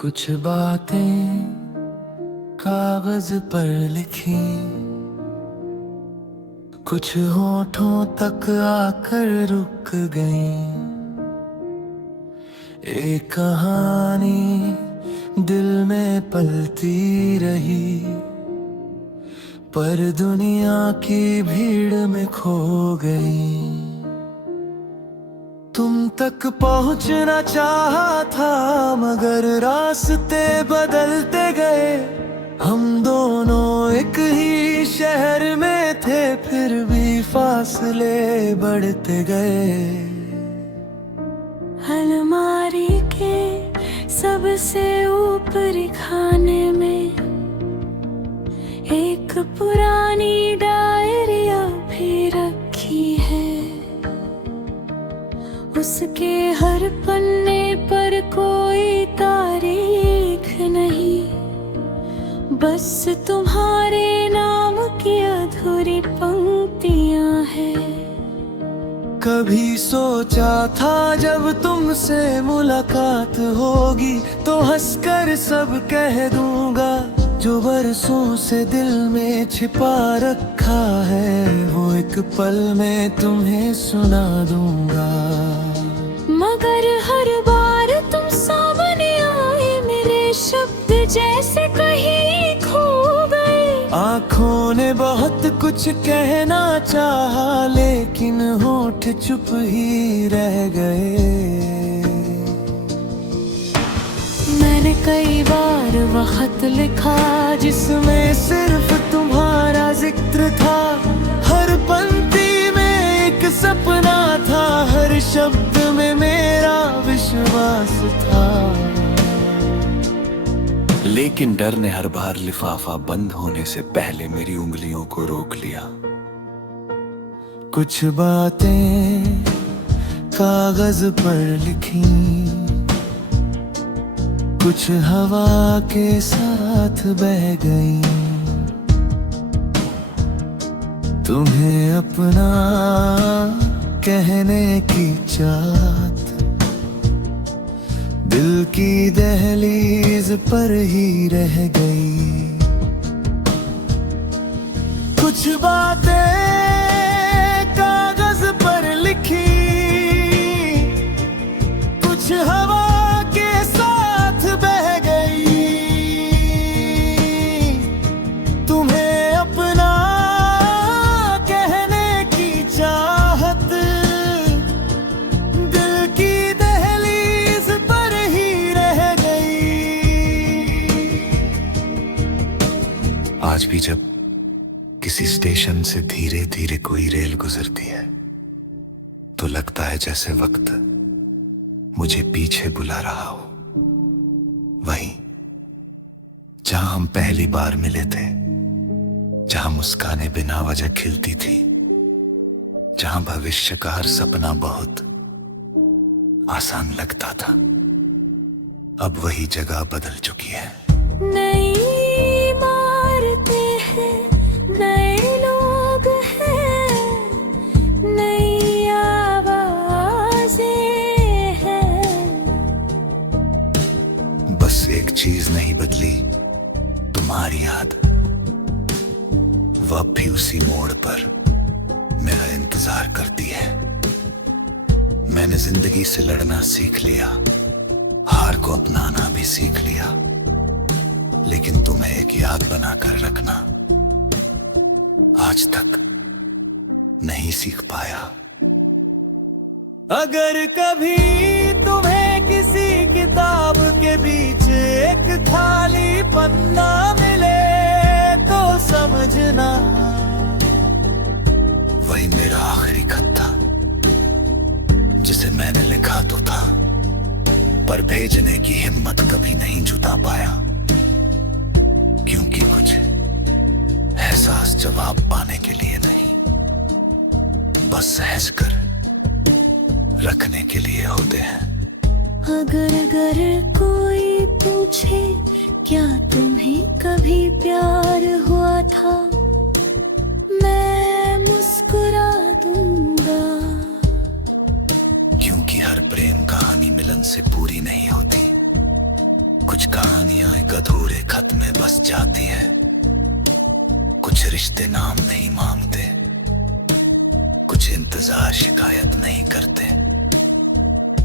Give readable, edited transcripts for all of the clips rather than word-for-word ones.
कुछ बातें कागज पर लिखी, कुछ होठों तक आकर रुक गई। एक कहानी दिल में पलती रही, पर दुनिया की भीड़ में खो गई। तुम तक पहुंचना चाहा था, मगर रास्ते बदलते गए। हम दोनों एक ही शहर में थे, फिर भी फासले बढ़ते गए। अलमारी के सबसे ऊपरी खाने में एक पुरानी डायरी भी रखी है। उसके हर पन्ने पर कोई तारीख नहीं, बस तुम्हारे नाम की अधूरी पंक्तियां हैं। कभी सोचा था जब तुमसे मुलाकात होगी, तो हंसकर सब कह दूंगा, जो बरसों से दिल में छिपा रखा है, वो एक पल में तुम्हें सुना दूंगा। मगर हर बार तुम सामने आए, मेरे शब्द जैसे कहीं खो गए। आँखों ने बहुत कुछ कहना चाहा, लेकिन होठ चुप ही रह गए। मैंने कई बार वक्त लिखा, जिसमें सिर्फ तुम्हारा जिक्र था। हर पंक्ति में एक सपना था, हर शब्द में मेरा विश्वास था। लेकिन डर ने हर बार लिफाफा बंद होने से पहले मेरी उंगलियों को रोक लिया। कुछ बातें कागज पर लिखी, कुछ हवा के साथ बह गई। तुम्हें अपना कहने की चाहत दिल की दहलीज पर ही रह गई। कुछ बातें कागज पर लिखी, कुछ हवा के साथ बह गई। तुम्हें अपना कहने की चाहत दिल की दहलीज पर ही रह गई। आज भी जब किसी स्टेशन से धीरे धीरे कोई रेल गुजरती है, तो लगता है जैसे वक्त मुझे पीछे बुला रहा हो। वहीं जहां हम पहली बार मिले थे, जहां मुस्कानें बिना वजह खिलती थी, जहां भविष्य का हर सपना बहुत आसान लगता था, अब वही जगह बदल चुकी है। नई इमारतें हैं, नए लोग हैं, नई आवाजें हैं। बस एक चीज नहीं बदली, तुम्हारी याद। वह भी उसी मोड़ पर मेरा इंतजार करती है। मैंने जिंदगी से लड़ना सीख लिया, हार को अपनाना भी सीख लिया, लेकिन तुम्हें एक याद बनाकर रखना आज तक नहीं सीख पाया। अगर कभी तुम्हें किसी किताब के बीच एक खाली पन्ना मिले, तो समझना वही मेरा आखिरी खत था, जिसे मैंने लिखा तो था, पर भेजने की हिम्मत कभी नहीं जुटा पाया। क्योंकि कुछ एहसास जवाब पाने के लिए नहीं, बस सहज कर रखने के लिए होते हैं। अगर कोई पूछे क्या तुम्हें कभी प्यार हुआ था, मैं मुस्कुरा दूंगा। क्योंकि हर प्रेम कहानी मिलन से पूरी नहीं होती, कुछ कहानियां एक अधूरे खत में बस जाती है, कुछ रिश्ते नाम नहीं मांगते, कुछ इंतजार शिकायत नहीं करते,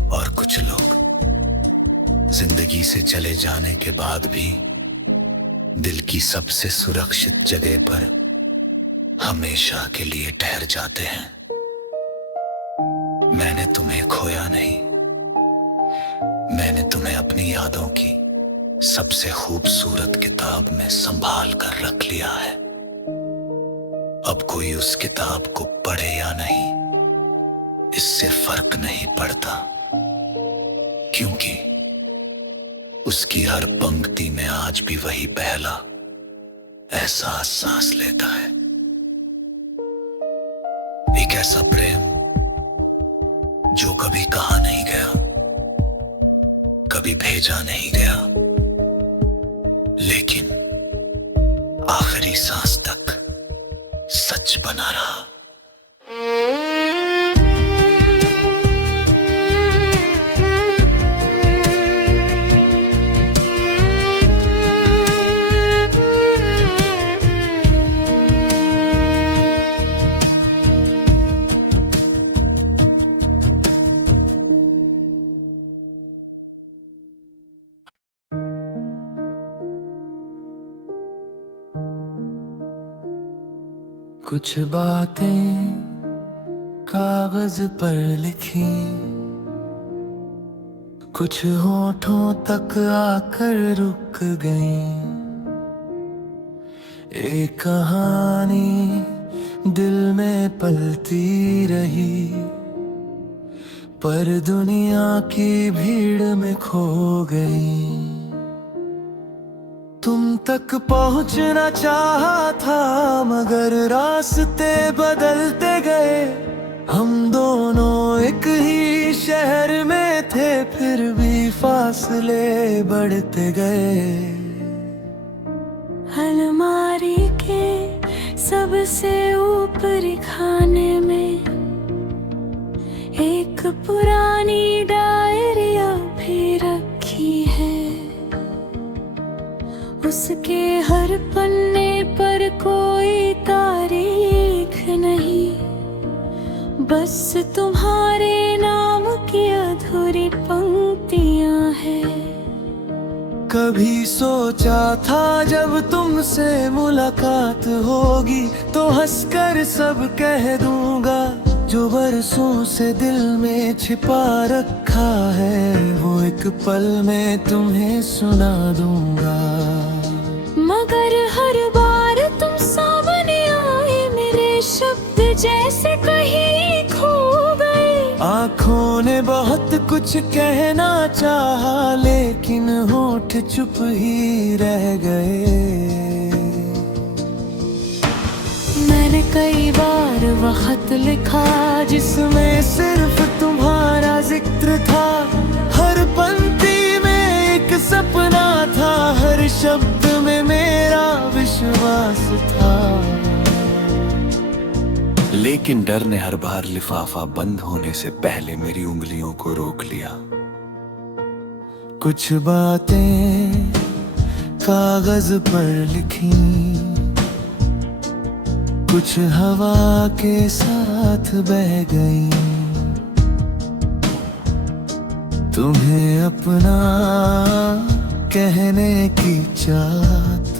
और कुछ लोग जिंदगी से चले जाने के बाद भी दिल की सबसे सुरक्षित जगह पर हमेशा के लिए ठहर जाते हैं। मैंने तुम्हें खोया नहीं, मैंने तुम्हें अपनी यादों की सबसे खूबसूरत किताब में संभाल कर रख लिया है। अब कोई उस किताब को पढ़े या नहीं, इससे फर्क नहीं पड़ता, क्योंकि उसकी हर पंक्ति में आज भी वही पहला एहसास सांस लेता है। एक ऐसा प्रेम जो कभी कहा नहीं गया, कभी भेजा नहीं गया, लेकिन आखिरी सांस तक सच बना रहा। कुछ बातें कागज पर लिखी, कुछ होठों तक आकर रुक गई। एक कहानी दिल में पलती रही, पर दुनिया की भीड़ में खो गई। तुम तक पहुंचना चाहा था, मगर रास्ते बदलते गए। हम दोनों एक ही शहर में थे, फिर भी फासले बढ़ते गए। अलमारी के सबसे ऊपरी खाने में एक पुरानी डायरिया भी रखी है। उसके हर पन्ने पर कोई तारीख नहीं, बस तुम्हारे नाम की अधूरी पंक्तियां हैं। कभी सोचा था जब तुमसे मुलाकात होगी तो हंसकर सब कह दूंगा, जो बरसों से दिल में छिपा रखा है वो एक पल में तुम्हें सुना दूंगा। मगर हर बार तुम सामने आए, मेरे शब्द जैसे कहीं खो गए। आँखों ने बहुत कुछ कहना चाहा, लेकिन होठ चुप ही रह गए। मैंने कई बार वो खत लिखा जिसमें सिर्फ तुम्हारा जिक्र था। हर पंक्ति में एक सपना था, हर शब्द में मेरा विश्वास था। लेकिन डर ने हर बार लिफाफा बंद होने से पहले मेरी उंगलियों को रोक लिया। कुछ बातें कागज पर लिखी, कुछ हवा के साथ बह गई। तुम्हें अपना कहने की चाहत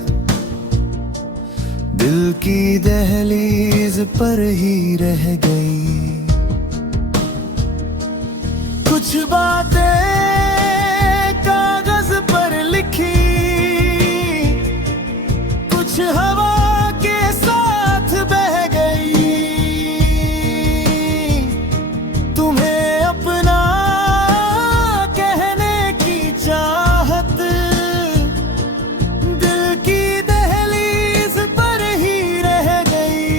दिल की दहलीज पर ही रह गई। कुछ बातें कागज पर लिखी, कुछ हवा के साथ बह गई। तुम्हें अपना कहने की चाहत दिल की दहलीज पर ही रह गई।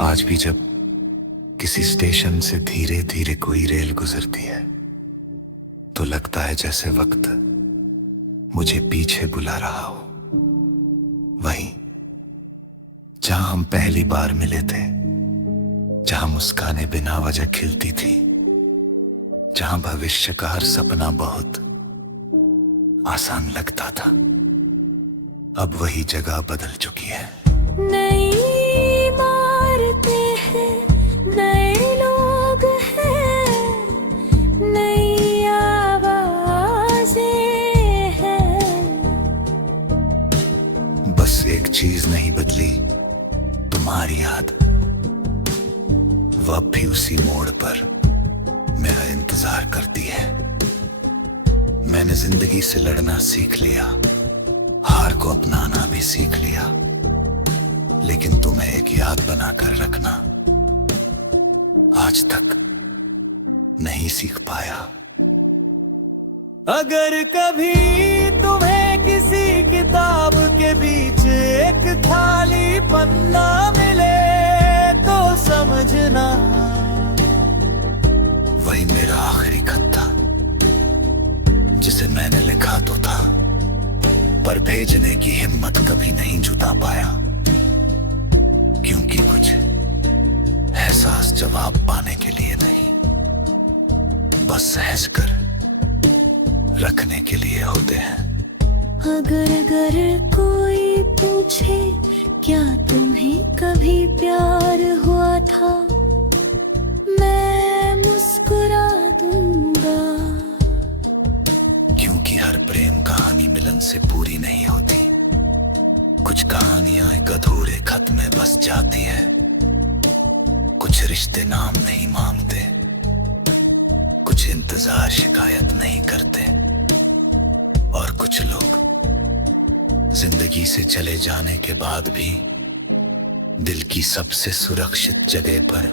आज भी जब किसी स्टेशन से धीरे धीरे कोई रेल गुजरती है, तो लगता है जैसे वक्त मुझे पीछे बुला रहा हो। वहीं जहां हम पहली बार मिले थे, जहां मुस्कानें बिना वजह खिलती थी, जहां भविष्य का हर सपना बहुत आसान लगता था, अब वही जगह बदल चुकी है। नई इमारतें हैं, नए लोग हैं, नई आवाजें हैं। बस एक चीज नहीं बदली, तुम्हारी याद। वह भी उसी मोड़ पर मेरा इंतजार करती है। मैंने जिंदगी से लड़ना सीख लिया, हार को अपनाना भी सीख लिया, लेकिन तुम्हें एक याद बनाकर रखना आज तक नहीं सीख पाया। अगर कभी तुम्हें किसी किताब के बीच एक खाली पन्ना मिले तो समझना वही मेरा आखिरी खत था, जिसे मैंने लिखा तो था, पर भेजने की हिम्मत कभी नहीं जुटा पाया, क्योंकि कुछ एहसास जवाब पाने के लिए नहीं, बस सहज कर रखने के लिए होते हैं। अगर कोई पूछे क्या तुम्हें कभी प्यार हुआ था, मैं मुस्कुरा दूंगा, क्योंकि हर प्रेम कहानी मिलन से पूरी नहीं होती। कुछ कहानियां एक अधूरे खत में बस जाती है, कुछ रिश्ते नाम नहीं मांगते, कुछ इंतजार शिकायत नहीं करते, और कुछ लोग जिंदगी से चले जाने के बाद भी दिल की सबसे सुरक्षित जगह पर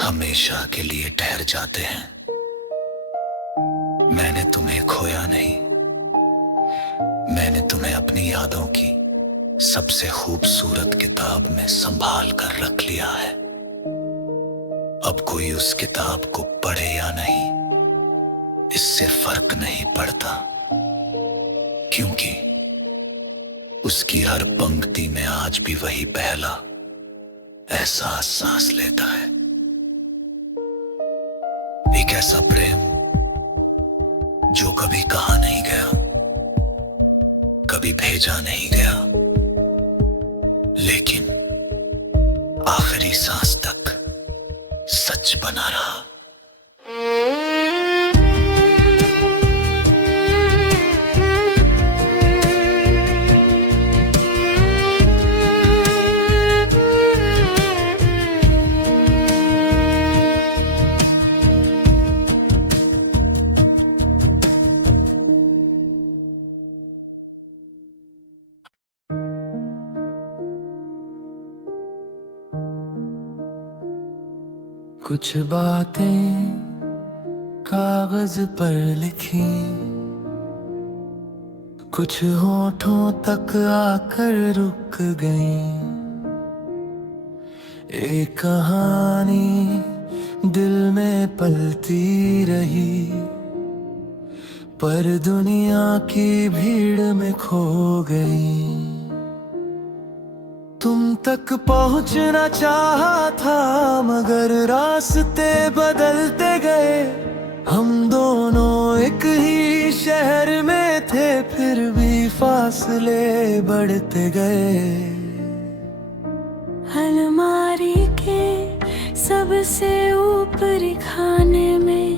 हमेशा के लिए ठहर जाते हैं। मैंने तुम्हें खोया नहीं, मैंने तुम्हें अपनी यादों की सबसे खूबसूरत किताब में संभाल कर रख लिया है। अब कोई उस किताब को पढ़े या नहीं, इससे फर्क नहीं पड़ता, क्योंकि उसकी हर पंक्ति में आज भी वही पहला एहसास सांस लेता है। एक ऐसा प्रेम जो कभी कहा नहीं गया, कभी भेजा नहीं गया, लेकिन आखिरी सांस तक सच बना रहा। कुछ बातें कागज पर लिखी, कुछ होठों तक आकर रुक गईं। एक कहानी दिल में पलती रही, पर दुनिया की भीड़ में खो गई। तुम तक पहुंचना चाहा था, मगर रास्ते बदलते गए। हम दोनों एक ही शहर में थे, फिर भी फासले बढ़ते गए। अलमारी के सबसे ऊपरी खाने में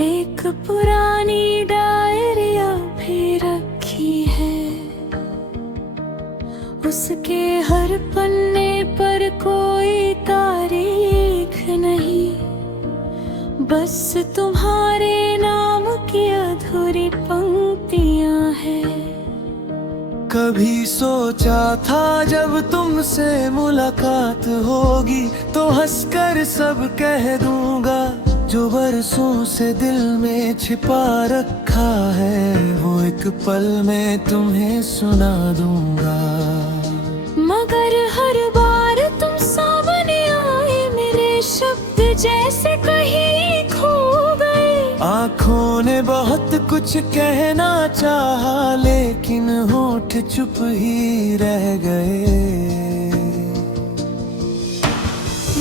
एक पुरानी डायरिया भी रखी है। उसके हर पन्ने पर कोई तारीख नहीं, बस तुम्हारे नाम की अधूरी पंक्तियां हैं। कभी सोचा था जब तुमसे मुलाकात होगी तो हंसकर सब कह दूंगा, जो बरसों से दिल में छिपा रखा है वो एक पल में तुम्हें सुना दूंगा। मगर हर बार तुम सामने आए, मेरे शब्द जैसे कहीं खो गए। आँखों ने बहुत कुछ कहना चाहा, लेकिन होठ चुप ही रह गए।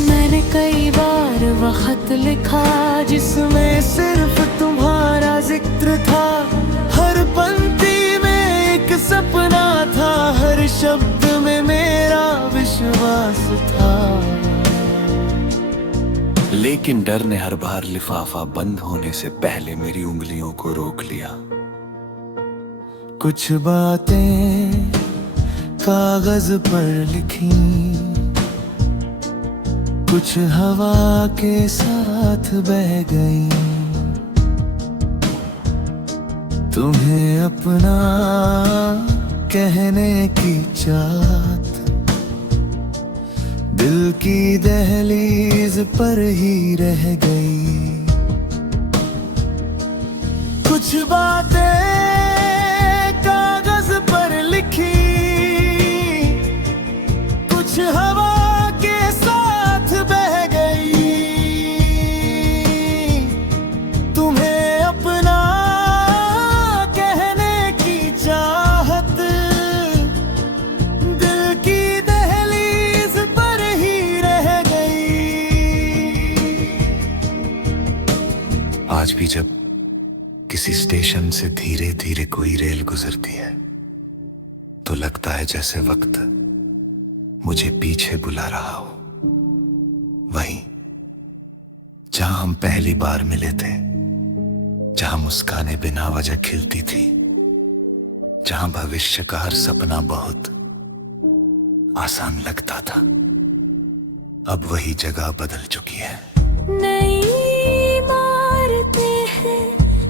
मैंने कई बार आखिरी खत लिखा जिसमें सिर्फ तुम्हारा जिक्र था। हर पंक्ति में एक सपना था, हर शब्द में मेरा विश्वास था। लेकिन डर ने हर बार लिफाफा बंद होने से पहले मेरी उंगलियों को रोक लिया। कुछ बातें कागज पर लिखी, कुछ हवा के साथ बह गई। तुम्हें अपना कहने की चाहत दिल की दहलीज पर ही रह गई। कुछ बातें कागज पर लिखी, कुछ हवा के साथ बह गई। तुम्हें अपना कहने की चाहत दिल की दहलीज पर ही रह गई। आज भी जब किसी स्टेशन से धीरे धीरे कोई रेल गुजरती है तो लगता है जैसे वक्त मुझे पीछे बुला रहा हो। वहीं जहां हम पहली बार मिले थे, जहां मुस्कानें बिना वजह खिलती थी, जहां भविष्य का हर सपना बहुत आसान लगता था, अब वही जगह बदल चुकी है। नई इमारतें हैं,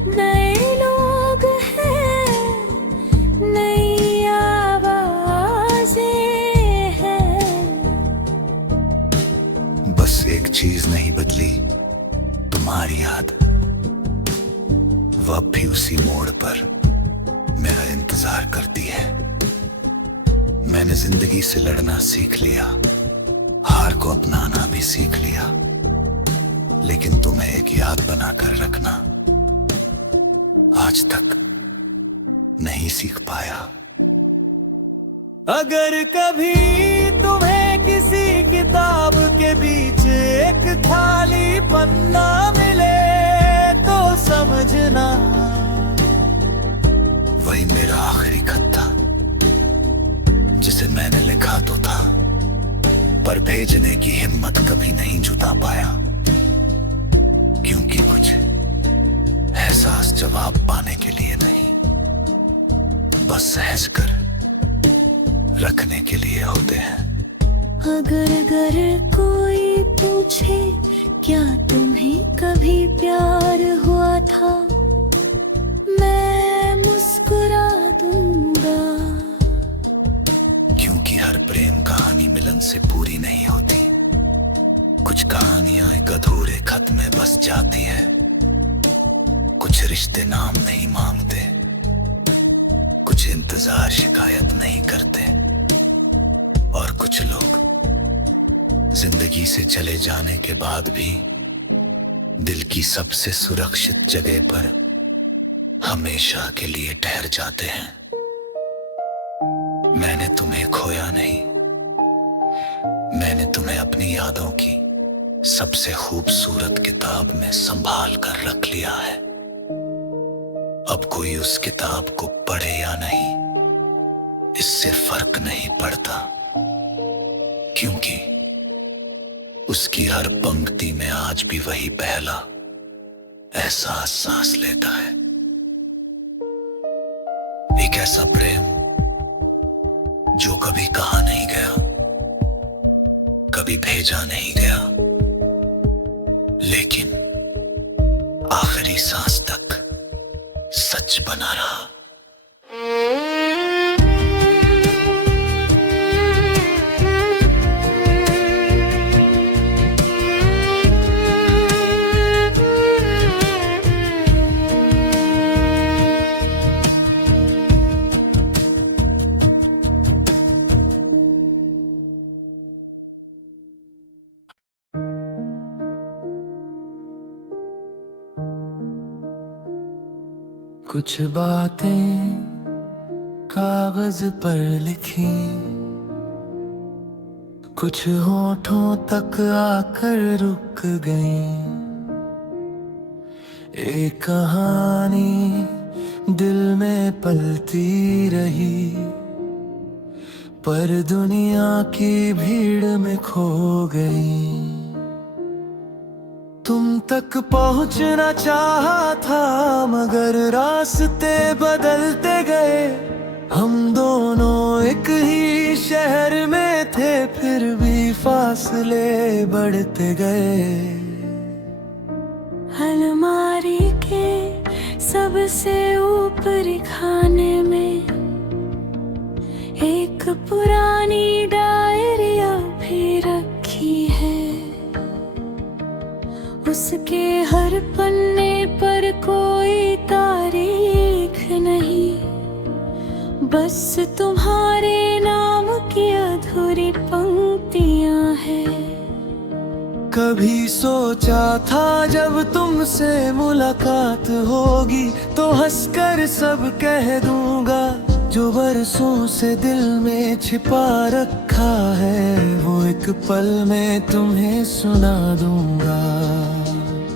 नए लोग हैं, नई आवाजें हैं। बस एक चीज नहीं बदली, तुम्हारी याद। वो अब भी उसी मोड़ पर मेरा इंतजार करती है। मैंने जिंदगी से लड़ना सीख लिया, हार को अपनाना भी सीख लिया, लेकिन तुम्हें एक याद बनाकर रखना आज तक नहीं सीख पाया। अगर कभी तुम्हें किसी किताब के बीच एक खाली पन्ना मिले तो समझना वही मेरा आखिरी खत था, जिसे मैंने लिखा तो था पर भेजने की हिम्मत कभी नहीं जुटा पाया, क्योंकि कुछ एहसास जवाब पाने के लिए नहीं, बस सहज कर रखने के लिए होते हैं। अगर कोई पूछे क्या तुम्हें कभी प्यार हुआ था, मैं मुस्कुरा दूंगा। क्योंकि हर प्रेम कहानी मिलन से पूरी नहीं होती, कुछ कहानियां एक अधूरे खत में बस जाती है। कुछ रिश्ते नाम नहीं मांगते, कुछ इंतजार शिकायत नहीं करते, और कुछ लोग जिंदगी से चले जाने के बाद भी दिल की सबसे सुरक्षित जगह पर हमेशा के लिए ठहर जाते हैं। मैंने तुम्हें खोया नहीं, मैंने तुम्हें अपनी यादों की सबसे खूबसूरत किताब में संभाल कर रख लिया है। अब कोई उस किताब को पढ़े या नहीं, इससे फर्क नहीं पड़ता, क्योंकि उसकी हर पंक्ति में आज भी वही पहला एहसास सांस लेता है। एक ऐसा प्रेम जो कभी कहा नहीं गया, कभी भेजा नहीं गया, लेकिन आखिरी सांस तक सच बना रहा। कुछ बातें कागज पर लिखी, कुछ होठों तक आकर रुक गई, एक कहानी दिल में पलती रही, पर दुनिया की भीड़ में खो गई। तुम तक पहुंचना चाहा था मगर रास्ते बदलते गए। हम दोनों एक ही शहर में थे फिर भी फासले बढ़ते गए। अलमारी के सबसे ऊपरी खाने में एक पुरानी डायरी अभी रखी है। उसके हर पन्ने पर कोई तारीख नहीं, बस तुम्हारे नाम की अधूरी पंक्तियां हैं। कभी सोचा था जब तुमसे मुलाकात होगी तो हंसकर सब कह दूंगा, जो बरसों से दिल में छिपा रखा है वो एक पल में तुम्हें सुना दूंगा।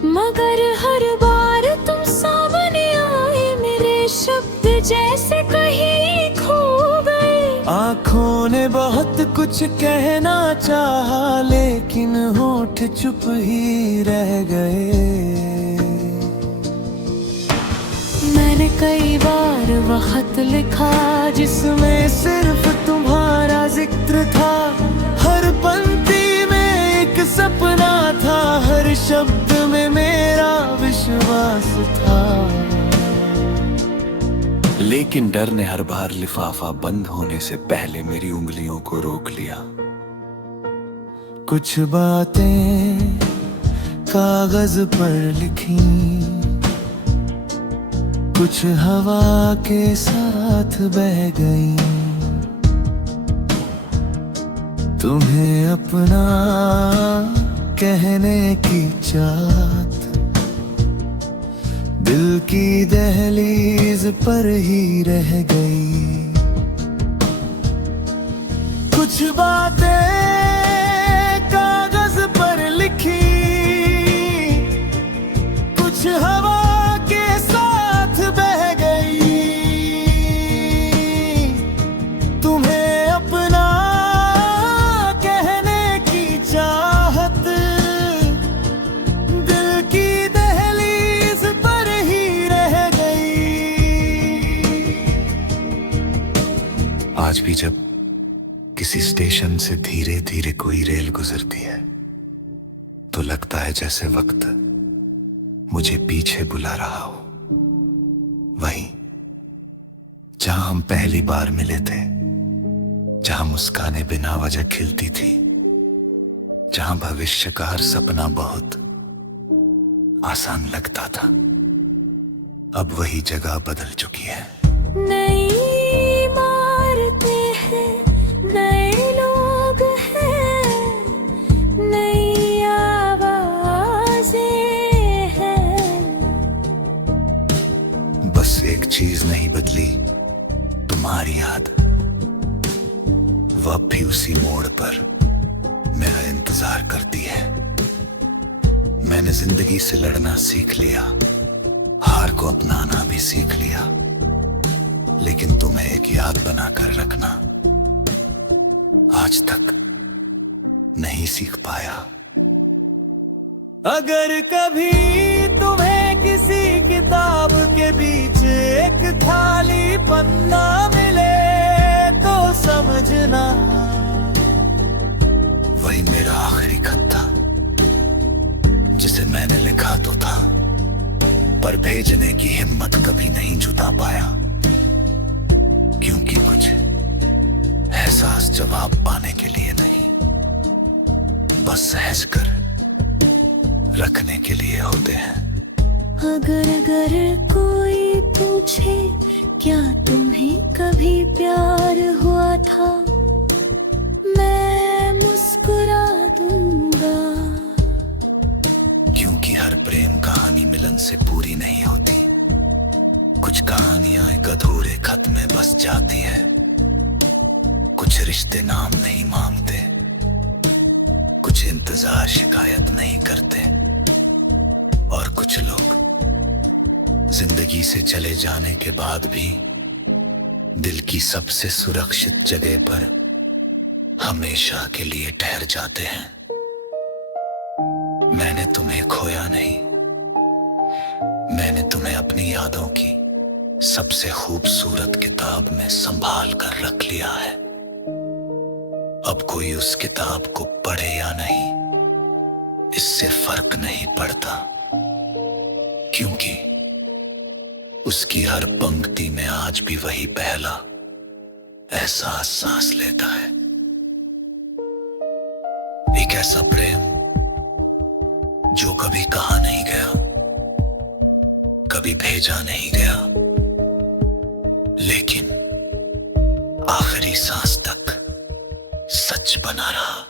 मगर हर बार तुम सामने आए मेरे शब्द जैसे कहीं खो गए। आँखों ने बहुत कुछ कहना चाहा लेकिन होठ चुप ही रह गए। मैंने कई बार वक्त लिखा जिसमें सिर्फ तुम्हारा जिक्र था, हर पंक्ति में एक सपना था, हर शब्द में मेरा विश्वास था। लेकिन डर ने हर बार लिफाफा बंद होने से पहले मेरी उंगलियों को रोक लिया। कुछ बातें कागज पर लिखी, कुछ हवा के साथ बह गई। तुम्हें अपना कहने की चाहत दिल की दहलीज पर ही रह गई। कुछ बातें कागज पर लिखी, कुछ हवा के साथ बह गई। तुम्हें अपना कहने की चाहत दिल की दहलीज पर ही रह गई। आज भी जब किसी स्टेशन से धीरे धीरे कोई रेल गुजरती है तो लगता है जैसे वक्त मुझे पीछे बुला रहा हो। वहीं जहां हम पहली बार मिले थे, जहां मुस्कानें बिना वजह खिलती थी, जहां भविष्य का हर सपना बहुत आसान लगता था, अब वही जगह बदल चुकी है। नई इमारतें हैं, नए लोग हैं, नई आवाजें हैं। बस एक चीज नहीं बदली, तुम्हारी याद। वह भी उसी मोड़ पर मेरा इंतजार करती है। मैंने जिंदगी से लड़ना सीख लिया, हार को अपनाना भी सीख लिया, लेकिन तुम्हें एक याद बनाकर रखना आज तक नहीं सीख पाया। अगर कभी तुम्हें किसी किताब के बीच एक खाली पन्ना मिले तो समझना वही मेरा आखिरी खत था, जिसे मैंने लिखा तो था पर भेजने की हिम्मत कभी नहीं जुटा पाया, क्योंकि कुछ एहसास जवाब पाने के लिए नहीं, बस सहज कर रखने के लिए होते हैं। अगर कोई पूछे क्या तुम्हें कभी प्यार हुआ था, मैं मुस्कुरा दूंगा। क्योंकि हर प्रेम कहानी मिलन से पूरी नहीं होती, कुछ कहानियां एक अधूरे खत में बस जाती है। कुछ रिश्ते नाम नहीं मांगते, कुछ इंतजार शिकायत नहीं करते, और कुछ लोग जिंदगी से चले जाने के बाद भी दिल की सबसे सुरक्षित जगह पर हमेशा के लिए ठहर जाते हैं। मैंने तुम्हें खोया नहीं, मैंने तुम्हें अपनी यादों की सबसे खूबसूरत किताब में संभाल कर रख लिया है। अब कोई उस किताब को पढ़े या नहीं, इससे फर्क नहीं पड़ता, क्योंकि उसकी हर पंक्ति में आज भी वही पहला एहसास सांस लेता है। एक ऐसा प्रेम जो कभी कहा नहीं गया, कभी भेजा नहीं गया, लेकिन आखिरी सांस तक सच बना रहा।